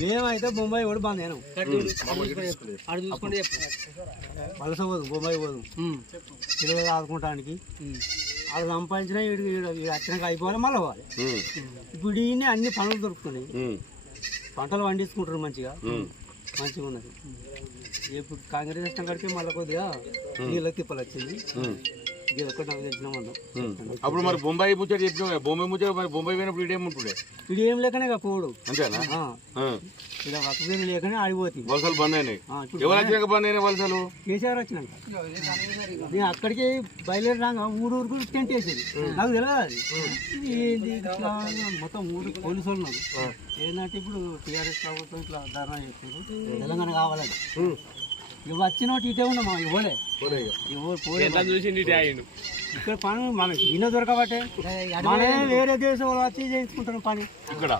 మేమైతే బొంబాయి కూడా బంద్ అయినాం. వలస పోదు, బొంబాయి పోదు పిల్లలు ఆదుకుంటానికి. అది సంపాదించినా వచ్చినాక అయిపోవాలి, మళ్ళీ పోవాలి. ఇప్పుడు ఈయన అన్ని పనులు దొరుకుతున్నాయి, పంటలు పండించుకుంటారు మంచిగా ఉన్నది. ఇప్పుడు కాంగ్రెస్ ఇష్టం కడితే మళ్ళీ కొద్దిగా నీళ్ళకి తిప్పలు వచ్చింది. అప్పుడు మరి బొంబాయి ముచ్చట చెప్పిన బొంబాయి ముచ్చట, మరి బొంబాయి పోయినప్పుడు ఇడేం ఉంటుండే? ఇడేం లేకనే పోడు అంతేనా? ఇలా వసతి లేకనే ఆడిపోతుంది. వలసలు బంద్ అయినాయి. ఎవరు వచ్చినాక బంద్ అయినాయి వలసలు? కేసీఆర్ వచ్చినాక. నేను అక్కడికి బయలుదేరినాక ఊరూరుకు టెంట్ వేసేది, నాకు తెలియదు అది. మొత్తం ఊరు పోలీసు వాళ్ళు ఏంటంటే ఇప్పుడు టీఆర్ఎస్ ప్రభుత్వం ఇట్లా ధర్నా చేస్తారు, తెలంగాణ కావాలని. ఇవి వచ్చిన ఇటే ఉన్నామా, ఇవ్వలే ఇక్కడ పని మనకి ఈయన దొరకబట్టే. మనమే వేరే దేశం వచ్చి చేసుకుంటారు పని ఇక్కడ.